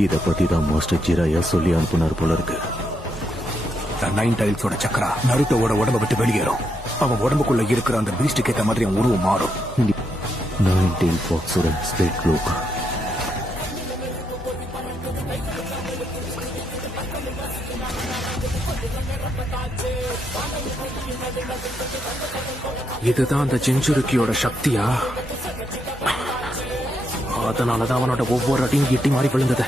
இத பத்தி தான் மாஸ்டர் ஜிராயா சொல்லி அனுப்புனார் போல இருக்கு. நைன் டைல்ஸோட சக்கரா நருட்டோட உடம்ப விட்டு வெளியேறும். அவன் உடம்புக்குள்ள இருக்கிற அந்த பீஸ்டுக்கு ஏத்த மாதிரி அவன் உருவம் மாறும். Nine tail ஃபாக்ஸோட ஸ்பெட் Lok. இதுதான் அந்த ஜிஞ்சுருக்கியோட சக்தியா? அதனாலதான் அவனோட ஒவ்வொரு அடியும் இட்டி மாறி விழுந்தது.